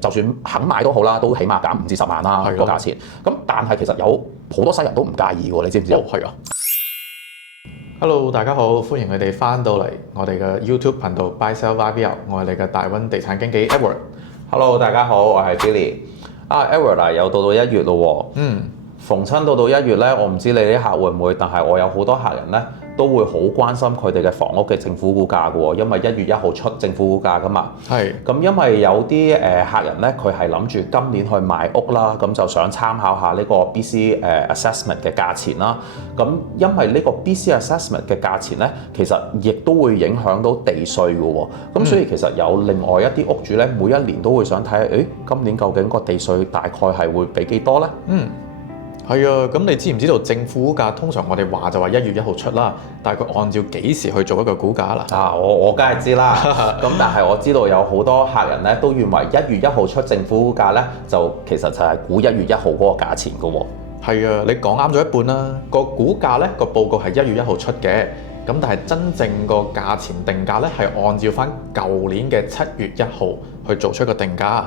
就算肯買都好啦，都起碼減5至10萬啦個價錢。咁但係其實有好多西人都唔介意喎，你知唔知啊？係啊。Hello， 大家好，歡迎你哋翻到嚟我哋嘅 YouTube 頻道 Buy Sell YBL， 我係你嘅大溫地產經紀 Edward。Hello， 大家好，我係 Billy。Edward 啊，又到1月咯喎。逢親到1月咧，我唔知你啲客會唔會，但係我有好多客人咧都會好關心佢哋嘅房屋嘅政府估價嘅喎，因為1月1號出政府估價噶嘛。係。咁因為有啲客人咧，佢係諗住今年去買屋啦，咁就想參考下呢個 BC assessment 嘅價錢啦。咁因為呢個 BC assessment 嘅價錢咧，其實亦都會影響到地稅嘅喎。咁所以其實有另外一啲屋主咧，每一年都會想睇下，今年究竟個地稅大概係會俾幾多咧？係啊，咁你知唔知道政府估價通常我哋話就話1月1號出啦，但係佢按照幾時去做一個估價啦？我梗係知啦。咁但係我知道有好多客人咧都認為1月1號出政府估價咧，就其實就係估1月1號嗰個價錢嘅喎。係啊，你講啱咗一半啦。個估價咧個報告係1月1號出嘅，咁但係真正個價錢定價咧係按照翻舊年嘅7月1號去做出個定價。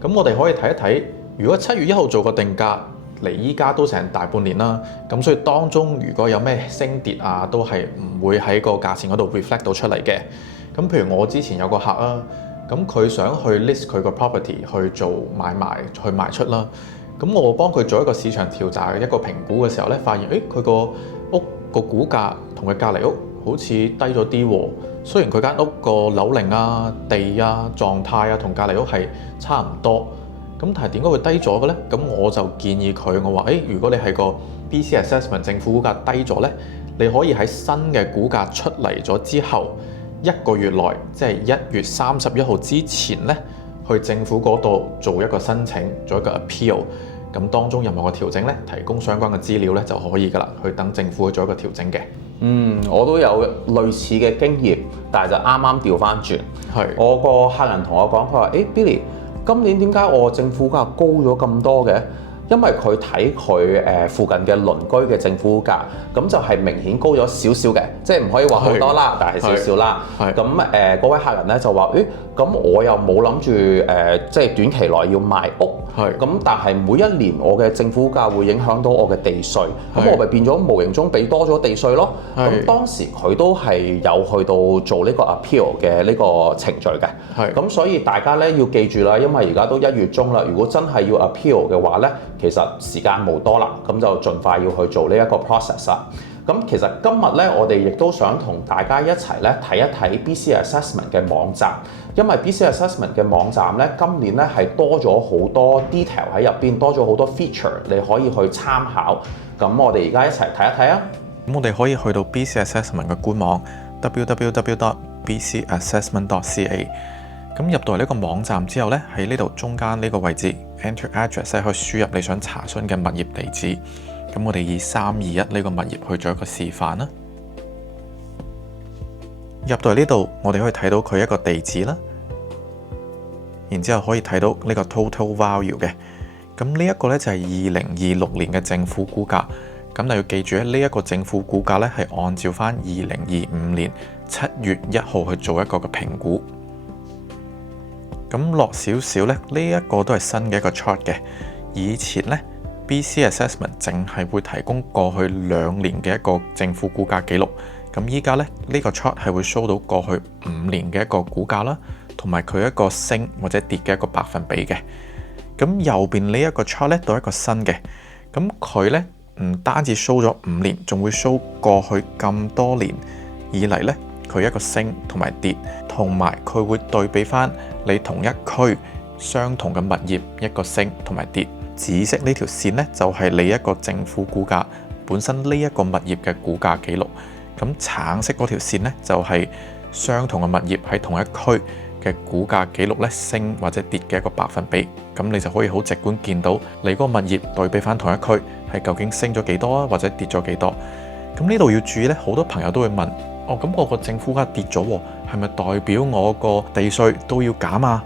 咁我哋可以睇一睇，如果7月1號做個定價，嚟依家都成大半年啦，咁所以當中如果有咩升跌啊，都係唔會喺個價錢嗰度 reflect 到出嚟嘅。咁譬如我之前有個客啊，咁佢想去 list 佢個 property 去做買賣去賣出啦，咁我幫佢做一個市場調查嘅一個評估嘅時候咧，發現佢個屋個估價同佢隔離屋好似低咗啲喎。雖然佢間屋個樓齡啊、地啊、狀態啊同隔離屋係差唔多。咁但係點解會低咗嘅咧？咁我就建議佢，我話如果你係個 BC assessment 政府估價低咗咧，你可以喺新嘅估價出嚟咗之後1個月內，即係1月31號之前咧，去政府嗰度做一個申請，做一個 appeal。咁當中任何嘅調整咧，提供相關嘅資料咧就可以㗎啦，去等政府去做一個調整嘅。我都有類似嘅經驗，但係就啱啱調翻轉。係。我個客人同我講，佢話：Billy，今年點解我政府價高咗咁多嘅？因為佢睇佢附近嘅鄰居嘅政府價，咁就係明顯高咗少少嘅，即係唔可以話好多啦，但係少少啦。咁嗰位客人咧就話：咁我又冇諗住即係短期內要賣屋。咁但係每一年我嘅政府價會影響到我嘅地稅，咁我咪變咗無形中俾多咗地稅咯。咁當時佢都係有去到做呢個 appeal 嘅呢個程序嘅。咁所以大家咧要記住啦，因為而家都1月中啦，如果真係要 appeal 嘅話咧，其實時間冇多啦，咁就盡快要去做呢一個 process 啦。咁其實今日咧，我哋亦都想同大家一齊咧睇一睇 BC Assessment 嘅網站，因為 BC Assessment 嘅網站咧今年咧係多咗好多 detail 喺入邊，多咗好多 feature 你可以去參考。咁我哋而家一齊睇一睇啊！咁我哋可以去到 BC Assessment 嘅官網 www.bcassessment.ca。咁入到嚟呢個網站之後咧，喺呢度中間呢個位置 Enter Address 可以輸入你想查詢嘅物業地址。咁我哋以321呢個物業去做一個示範啦。入到嚟呢度，我哋可以睇到佢一個地址啦，然之後可以睇到呢個 Total Value 嘅。咁呢一個呢，就係2026年嘅政府估價。咁你要記住咧，呢一個政府估價呢，係按照翻2025年7月1號去做一個嘅評估。咁落少少呢，呢一個都係新嘅一個 chart 嘅。以前呢，BC Assessment 淨係會提供過去2年嘅一個政府估價記錄，咁依家咧呢個 chart 係會 show 到過去5年嘅一個估價啦，同埋佢一個升或者跌嘅一個百分比嘅。咁右邊呢一個 chart 咧都係一個新嘅，咁佢咧唔單止 show 咗5年，仲會 show 過去咁多年以嚟咧佢一個升同埋跌，同埋佢會對比翻你同一區相同嘅物業一個升同埋跌。紫色呢條線呢，就係你一個政府估價本身呢一個物業嘅估價記錄，咁橙色嗰條線呢，就係相同嘅物業喺同一區嘅估價記錄呢升或者跌嘅一個百分比，咁你就可以好直觀見到你嗰個物業對比翻同一區係究竟升咗幾多啊，或者跌咗幾多。咁呢度要注意呢，好多朋友都會問，咁我個政府估價跌咗喎，係咪代表我個地稅都要減啊？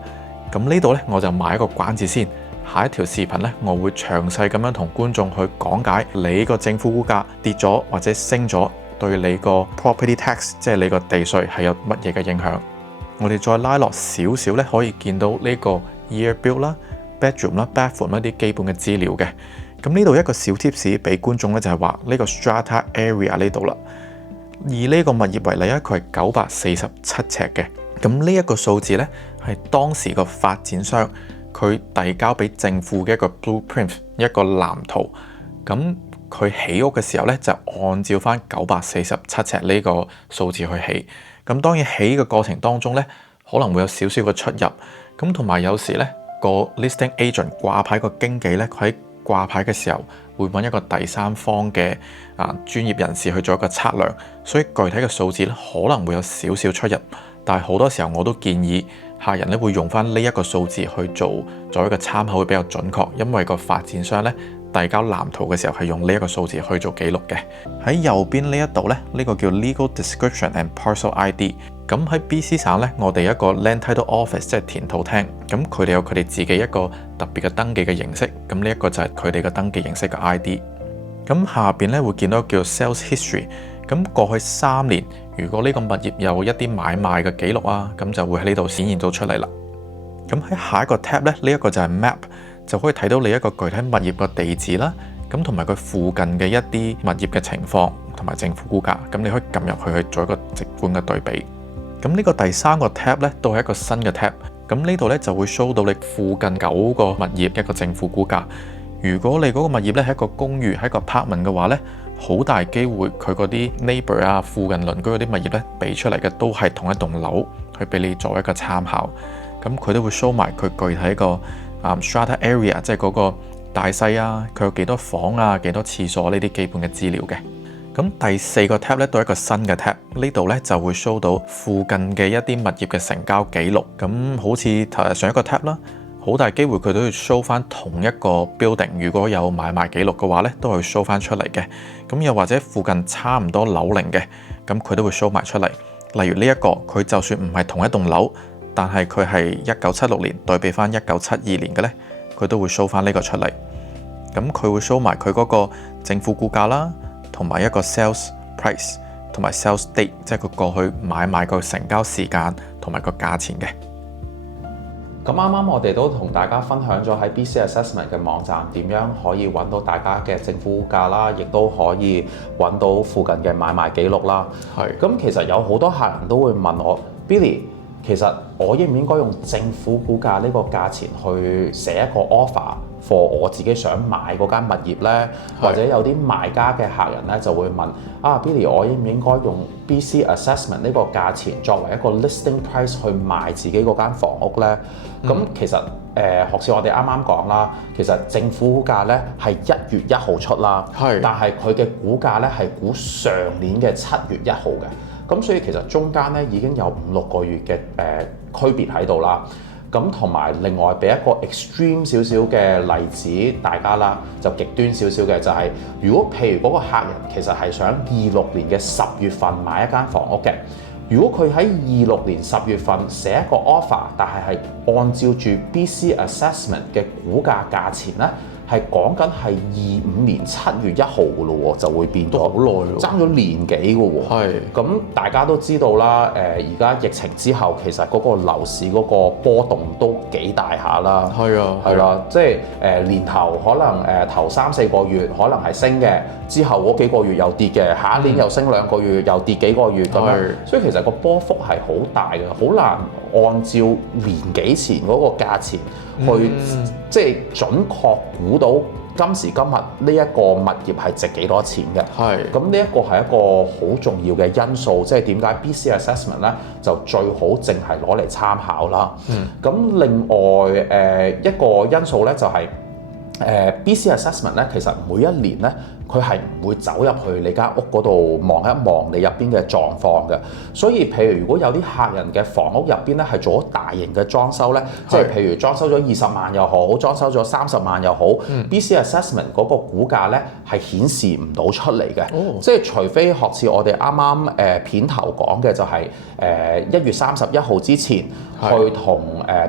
咁呢度呢，我就買一個關子先。下一條視頻咧，我會詳細咁樣同觀眾去講解你個政府估價跌咗或者升咗，對你個 property tax 即係你個地稅係有乜嘢嘅影響。我哋再拉落少少咧，可以見到呢個 year build 啦、bedroom 啦、bathroom 一啲基本嘅資料嘅。咁呢度一個小 tips 俾觀眾咧，就係話呢個 strata area 呢度啦。以呢個物業為例啊，佢係947尺嘅。咁呢一個數字呢，係當時個發展商佢遞交俾政府嘅一個 blueprint 一個藍圖。咁佢起屋嘅時候呢，就按照翻947尺呢個數字去起。咁當然起嘅過程當中呢，可能會有少少嘅出入。咁同埋有時呢，個 listing agent 掛牌個經紀呢，佢喺掛牌嘅時候會揾一個第三方嘅專業人士去做一個測量，所以具體嘅數字咧可能會有少少出入，但係好多時候我都建議客人咧會用翻呢一個數字去做一個參考會比較準確，因為個發展商咧遞交藍圖嘅時候係用呢一個數字去做記錄嘅。喺右邊呢一度咧，呢個叫 Legal Description and Parcel ID。咁喺 BC 省咧，我哋一個 Land Title Office 即係田土廳，咁佢哋有佢哋自己一個特別嘅登記嘅形式，咁呢一個就係佢哋嘅登記形式嘅 ID。咁下邊咧會見到叫 Sales History， 咁過去3年如果呢個物業有一啲買賣嘅記錄啊，咁就會喺呢度顯現到出嚟啦。咁喺下一個 tab 咧，呢一個就係 Map， 就可以睇到你一個具體物業嘅地址啦，咁同埋佢附近嘅一啲物業嘅情況同埋政府估價，咁你可以撳入去做一個直觀嘅對比。咁呢個第3個 tab 咧都係一個新嘅 tab， 咁呢度咧就會 show 到你附近9個物業一個政府估價。如果你嗰個物業咧係一個公寓，係一個 apartment 嘅話咧，好大機會佢嗰啲 neighbor 啊、附近鄰居嗰啲物業咧俾出嚟嘅都係同一棟樓，去俾你作一個參考。咁佢都會 show 埋佢具體個strata area， 即係嗰個大細啊，佢有幾多房啊、幾多廁所呢啲基本嘅資料嘅。咁第4個 tab 咧都係一個新嘅 tab， 呢度咧就會 show 到附近嘅一啲物業嘅成交記錄。咁好似上一個 tab 啦，好大機會佢都要 show 翻同一個 building， 如果有買賣記錄嘅話咧，都係 show 翻出嚟嘅。咁又或者附近差唔多樓齡嘅，咁佢都會 show 埋出嚟。例如呢一個，佢就算唔係同一棟樓，但係佢係1976年對比翻1972年嘅咧，佢都會 show 翻呢個出嚟。咁佢會 show 埋佢嗰個政府估價啦，同埋一個 sales price 同埋 sales date， 即係佢過去買賣個成交時間同埋個價錢嘅。咁啱啱我哋都同大家分享咗喺 BC Assessment 嘅網站點樣可以揾到大家嘅政府估價啦，亦都可以揾到附近嘅買賣記錄啦。係。咁其實有好多客人都會問我 Billy， 其實我應唔應該用政府估價呢個價錢去寫一個 offer for 我自己想買嗰間物業呢？或者有啲賣家嘅客人呢就會問Billy， 我應唔應該用 BC Assessment 呢個價錢作為一個 listing price 去賣自己嗰間房屋呢？咁其實學似我哋啱啱講啦，其實政府估價呢係1月1號出啦，但係佢嘅估價呢係估上年嘅7月1號嘅。咁所以其實中間咧已經有5-6個月嘅區別喺度啦。咁同埋另外俾一個 extreme 少少嘅例子，大家啦就極端少少嘅就係，如果譬如嗰個客人其實係想26年嘅10月份買一間房屋嘅，如果佢喺26年10月份寫一個 offer， 但係按照住 BC Assessment 嘅估價價錢咧，係講緊係25年7月1號嘅咯喎，就會變咗好耐喎，爭咗年幾嘅喎。係。咁大家都知道啦，而家疫情之後，其實嗰個樓市嗰個波動都幾大下啦。係啊。係啦，即係年頭可能頭3-4個月可能係升嘅，之後嗰幾個月又跌嘅，下一年又升2個月，又跌幾個月咁樣。所以其實個波幅係好大嘅，好難按照年幾前嗰個價錢去即係準確估到今時今日呢一個物業係值幾多錢嘅。係。咁呢一個係一個好重要嘅因素，即係點解 BC Assessment 咧就最好淨係攞嚟參考啦。咁另外一個因素咧就係BC Assessment 咧，其實每一年咧佢係唔會走入去你間屋嗰度望一望你入邊嘅狀況嘅。所以譬如如果有啲客人嘅房屋入邊咧係做咗大型嘅裝修咧，即係譬如裝修咗20萬又好，裝修咗30萬又好，BC Assessment 嗰個估價咧係顯示唔到出嚟嘅。即係除非學似我哋啱啱片頭講嘅，就係1月31號之前去同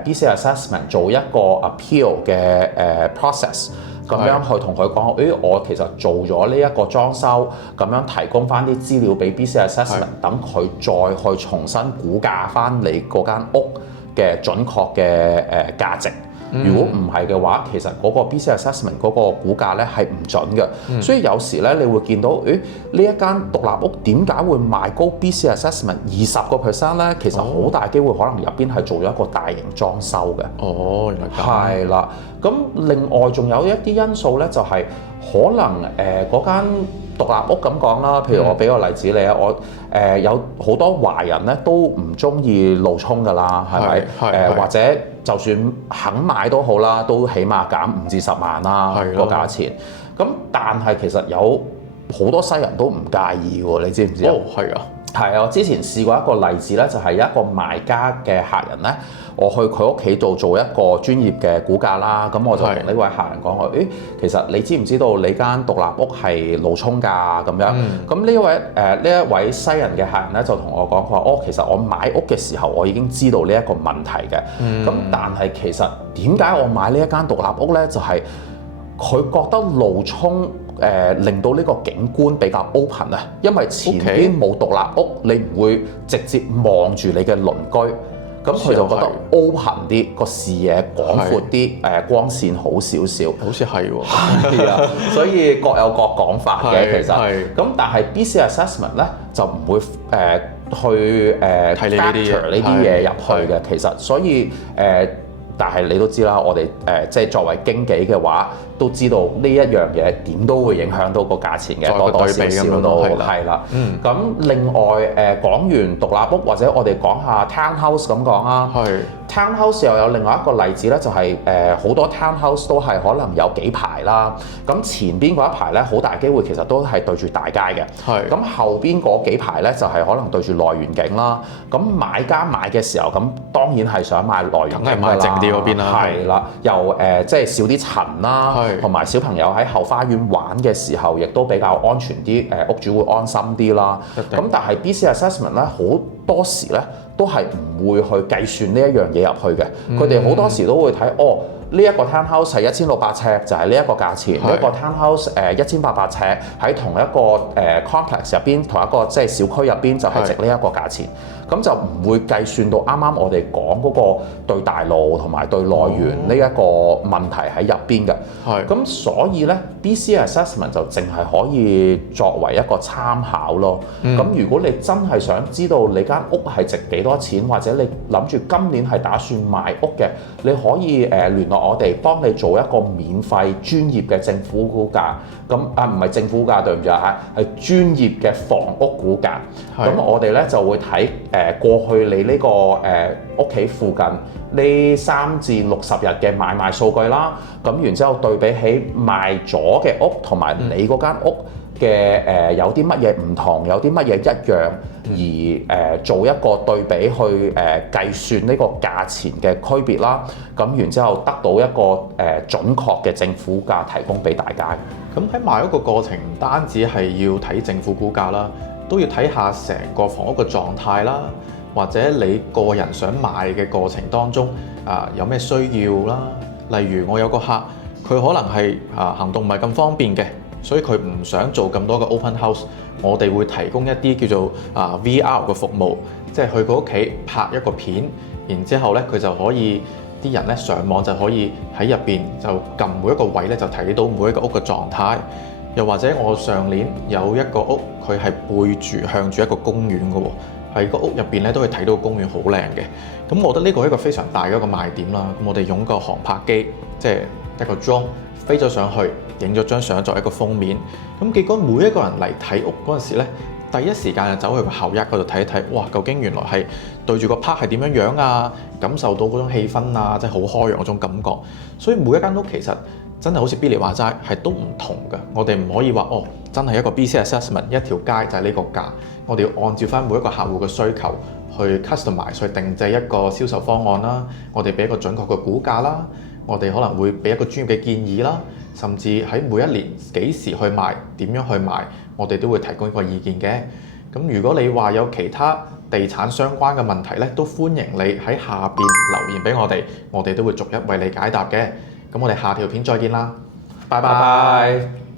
BC Assessment 做一個 appeal 嘅process。咁樣去同佢講，我其實做咗呢一個裝修，咁樣提供翻啲資料俾 BC Assessment， 等佢再去重新估價翻你嗰間屋嘅準確嘅價值。如果唔係嘅話，其實嗰個 BC Assessment 嗰個估價咧係唔準嘅。所以有時咧，你會見到，呢一間獨立屋點解會賣高 BC Assessment 20%咧？其實好大機會可能入邊係做咗一個大型裝修嘅。哦，原來咁。係啦，咁另外仲有一啲因素咧，就係可能嗰間獨立屋咁講啦，譬如我俾個例子你啊，我有好多華人咧都唔中意路衝㗎啦，係咪？或者就算肯買都好啦，都起碼減5至10萬啦個價錢。咁但係其實有好多西人都唔介意喎，你知唔知啊？哦，係啊。係啊，我之前試過一個例子咧，就係一個賣家嘅客人咧，我去佢屋企度做一個專業嘅估價啦。咁我就同呢位客人講話，其實你知唔知道你間獨立屋係路衝㗎？咁樣，咁呢一位西人嘅客人咧就同我講話，其實我買屋嘅時候我已經知道呢一個問題嘅。咁但係其實點解我買呢一間獨立屋咧？就係佢覺得路衝令到呢個景觀比較 open 啊，因為前邊冇獨立屋，你唔會直接望住你嘅鄰居，咁佢就覺得 open 啲，個視野廣闊啲，光線好少少。好似係喎，係啊，所以各有各講法嘅其實。咁但係 BC Assessment 咧就唔會去睇呢啲嘢入去嘅，其實所以但係你都知啦，我哋即係作為經紀嘅話，都知道呢一樣嘢點都會影響到個價錢嘅，多多少少都係啦。咁另外講完獨立屋，或者我哋講下 townhouse 咁講啊。townhouse 又有另外一個例子咧，就係好多 townhouse 都係可能有幾排啦。咁前邊嗰一排咧，好大機會其實都係對住大街嘅。咁後邊嗰幾排咧，就係可能對住內園景啦。咁買家買嘅時候，咁當然係想買內園景㗎啦。梗係買靜啲嗰邊啦。係啦，又即係少啲塵啦，同埋小朋友喺後花園玩嘅時候，亦都比較安全啲。屋主會安心啲啦。咁但係 BC Assessment 咧，好多時咧都係唔會去計算呢一樣嘢入去嘅。佢哋好多時都會睇呢一個 townhouse 係1600尺就係呢一個價錢，呢一個 townhouse 1800尺喺同一個complex 入邊，同一個即係小區入邊就係值呢一個價錢。咁就唔會計算到啱啱我哋講嗰個對大路同埋對內園呢一個問題喺入邊嘅。咁所以咧 BC Assessment 就淨係可以作為一個參考咯。咁如果你真係想知道你間屋係值幾多錢，或者你諗住今年係打算買屋嘅，你可以聯絡我哋幫你做一個免費專業嘅政府估價。咁唔係政府估價，對唔住啊，係專業嘅房屋估價。咁我哋咧就會睇過去你呢個屋企附近呢3至60日嘅買賣數據啦。咁然之後對比起賣咗嘅屋同埋你嗰間屋嘅有啲乜嘢唔同，有啲乜嘢一樣，而做一個對比去計算呢個價錢嘅區別啦。咁然之後得到一個準確嘅政府價提供俾大家。咁喺買屋個過程，唔單止係要睇政府估價啦，都要睇下成個房屋嘅狀態啦，或者你個人想買嘅過程當中有咩需要啦。例如我有個客，佢可能係行動唔係咁方便嘅，所以佢唔想做咁多嘅 open house。我哋會提供一啲叫做VR 嘅服務，即係去佢屋企拍一個片，然之後咧佢就可以啲人咧上網就可以喺入邊就撳每一個位咧就睇到每一個屋嘅狀態。又或者我上年有一個屋，佢係背住向住一個公園嘅喎，喺個屋入邊咧都可以睇到個公園好靚嘅。咁我覺得呢個係一個非常大嘅一個賣點啦。咁我哋用個航拍機，即係一個 drone 飛咗上去，影咗張相作為一個封面。咁結果每一個人嚟睇屋嗰陣時咧，第一時間就走去個後一嗰度睇一睇，哇！究竟原來係對住個 park 係點樣樣啊？感受到嗰種氣氛啊，即係好開揚嗰種感覺。所以每一間屋其實真係好似 Billy 話齋，係都唔同嘅。我哋唔可以話真係一個 BC Assessment 一條街就係呢個價。我哋要按照翻每一個客戶嘅需求去 customize 去定製一個銷售方案啦。我哋俾一個準確嘅估價啦。我哋可能會俾一個專業嘅建議啦。甚至喺每一年幾時去賣，點樣去賣，我哋都會提供一個意見嘅。咁如果你話有其他地產相關嘅問題咧，都歡迎你喺下邊留言俾我哋都會逐一為你解答嘅。咁我哋下條片再見啦，拜拜。